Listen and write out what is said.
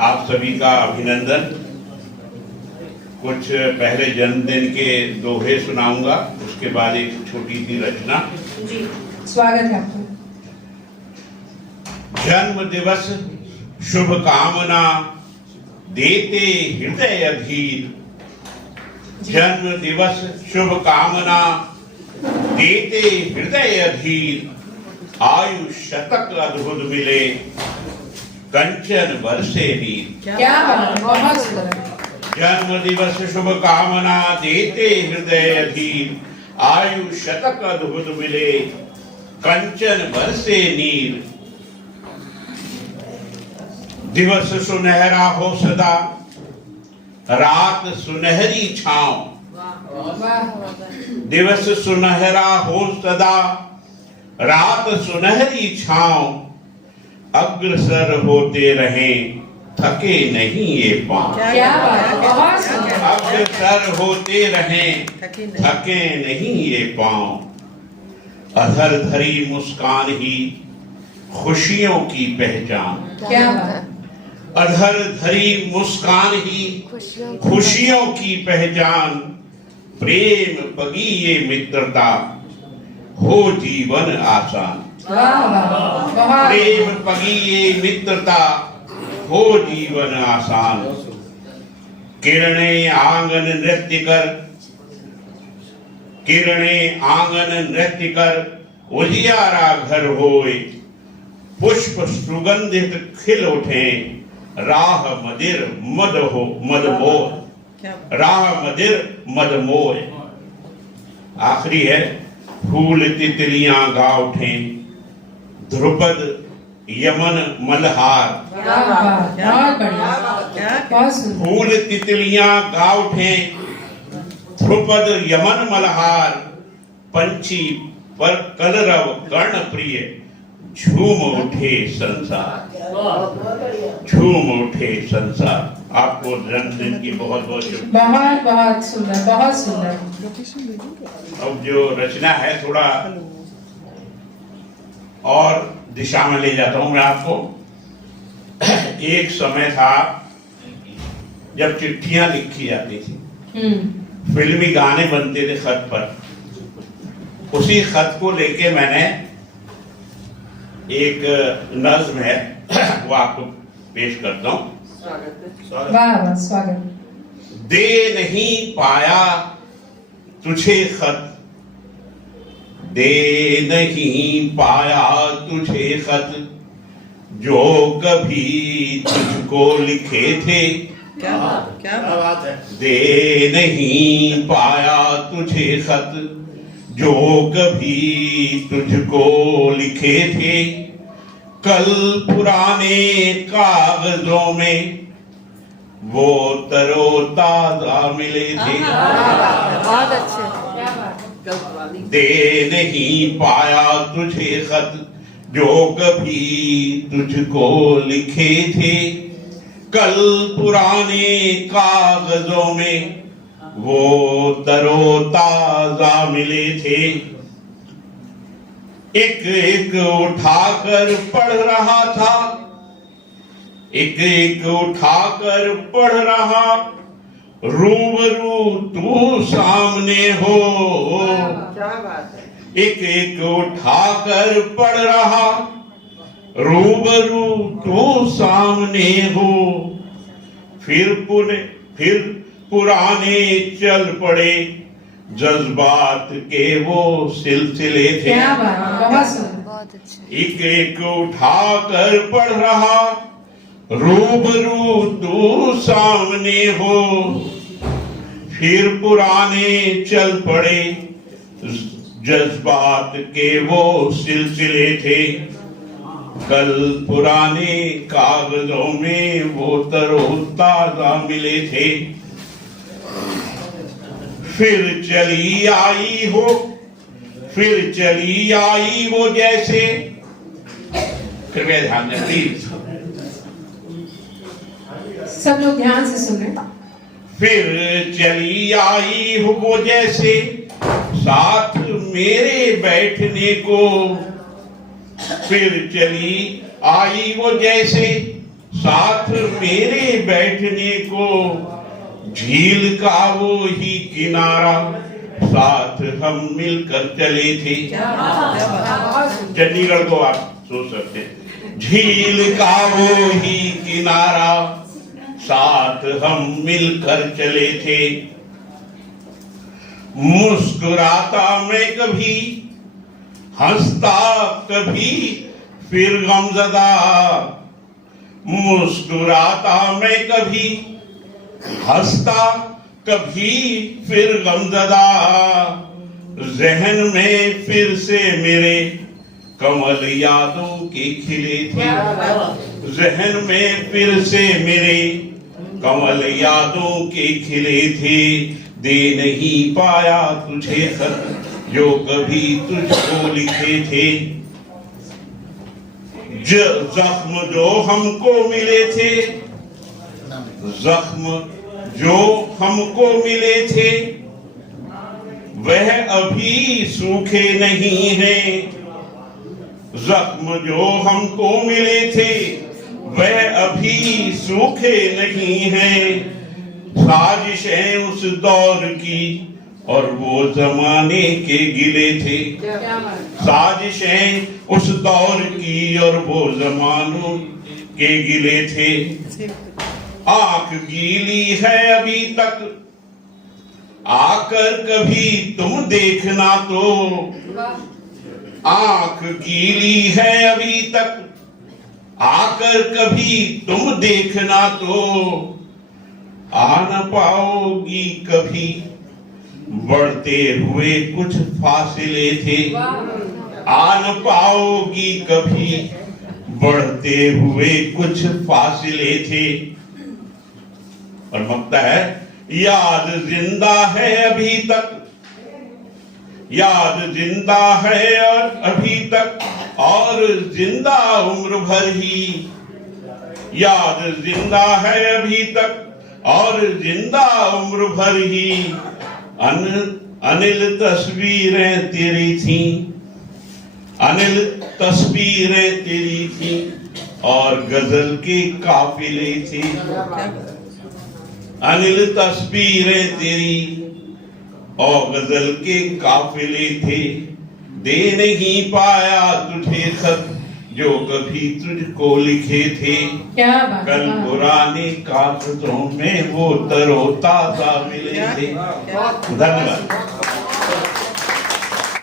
आप सभी का अभिनंदन। कुछ पहले जन्मदिन के दोहे सुनाऊंगा, उसके बाद एक छोटी सी रचना। जी, स्वागत है आपका। जन्म दिवस शुभ कामना देते हृदय अधीर। जन्म दिवस शुभ कामना देते हृदय अधीर। आयु शतक अद्भुत मिले कंचन बरसे नीर। क्या बात, बहुत सुंदर। जन्म दिवस शुभ कामना देते हृदय अधीर। आयु शतक अद्भुत मिले कंचन बरसे नीर। दिवस सुनहरा हो सदा रात सुनहरी छांव। दिवस सुनहरा हो सदा रात सुनहरी छांव। अग्रसर होते रहें थके नहीं ये पांव। क्या बात, बहुत सुंदर। अग्रसर होते रहें थके नहीं ये पांव। अधर धरी मुस्कान ही खुशियों की पहचान। क्या बात, अधर धरी मुस्कान ही खुशियों की पहचान। प्रेम पगी ये मित्रता हो जीवन आसान। वाह वाह, बहुत। प्रेम पगी ये मित्रता हो जीवन आसान। किरणे आंगन नृत्य कर, किरणे आंगन नृत्य कर उजियारा घर होए। पुष्प सुगंधित खिल उठे राह मदिर मद हो मद मोह। राह मदिर मद मोह। आखिरी है, फूल तितलियां गा उठे ध्रुपद यमन मलहार। वाह वाह, बहुत बढ़िया, बहुत सुंदर। फूल तितलियां गा उठे ध्रुपद यमन मलहार। पंछी पर कलरव कर्ण प्रिय झूम उठे संसार। झूम उठे संसार। आपको जन्मदिन की बहुत बहुत शुभकामनाएं। बहुत बहुत सुंदर, बहुत सुंदर। अब जो रचना है थोड़ा और दिशा में ले जाता हूं मैं आपको। एक समय था जब चिट्ठियां लिखी जाती थी, फिल्मी गाने बनते थे खत पर। उसी खत को लेके मैंने एक नज्म है वो आपको पेश करता हूं। वाह वाह, स्वागत। दे नहीं पाया तुझे खत, दे नहीं पाया तुझे खत जो कभी तुझको लिखे थे। क्या बात है। दे नहीं पाया तुझे खत जो कभी तुझको लिखे थे। कल पुराने कागजों में वो तरोताजा मिले थे। बहुत अच्छे। दे नहीं पाया तुझे खत जो कभी तुझको लिखे थे। कल पुराने कागजों में वो तरोताजा मिले थे। एक एक उठाकर पढ़ रहा था, एक एक उठाकर पढ़ रहा। रूबरू तू सामने हो। एक एक उठाकर पढ़ रहा। रूबरू तू सामने हो। फिर पुराने चल पड़े जज्बात के वो सिलसिले थे। क्या बात, बहुत सुंदर। बहुत अच्छे। एक एक उठाकर पढ़ रहा। रूबरू तू सामने हो। फिर पुराने चल पड़े जज्बात के वो सिलसिले थे। कल पुराने कागजों में वो तरोताजा मिले थे। फिर चली आई हो, फिर चली आई वो जैसे। कृपया ध्यान दें प्लीज। सब लोग ध्यान से सुन रहे। फिर चली आई हो वो जैसे साथ मेरे बैठने को। फिर चली आई वो जैसे साथ मेरे बैठने को झील का वो ही किनारा, साथ हम मिलकर चले थे। चंडीगढ़ को आप सोच सकते हैं, झील का वो ही किनारा, साथ हम मिलकर चले थे। मुस्कुराता मैं कभी, हंसता कभी फिर गमज़दा, मुस्कुराता मैं कभी, हंसता कभी फिर गमज़दा, जहन में फिर से मेरे कमल यादों के खिले थे। जहन में फिर से मेरे कमल यादों के खिले थे। दे नहीं पाया तुझे खत जो कभी तुझको लिखे थे। जख्म जो हमको मिले थे, जख्म जो हमको मिले थे, वह अभी सूखे नहीं हैं। जख्म जो हमको मिले थे, वह अभी सूखे नहीं हैं। साजिशें उस दौर की और वो जमाने के गिले थे। साजिशें उस दौर की और वो जमानों के गिले थे। आंख गीली है अभी तक, आकर कभी तुम देखना तो। आंख गीली है अभी तक, आकर कभी तुम देखना तो। आ न पाओगी कभी, बढ़ते हुए कुछ फासले थे। आ न पाओगी कभी, बढ़ते हुए कुछ फासले थे। और मकता है, याद जिंदा है अभी तक, याद जिंदा है अभी तक, और जिंदा उम्र भर ही। याद जिंदा है अभी तक और जिंदा उम्र भर ही। अनिल तस्वीरें तेरी थी, अनिल तस्वीरें तेरी थी, और गजल के काफिले थे। अनिल तस्वीरें तेरी और गजल के काफिले थे। दे नहीं पाया तुझे खत जो कभी तुझको लिखे थे। क्या बात, कल पुराने कागजों में वो तरोताजा मिले थे। धन्यवाद।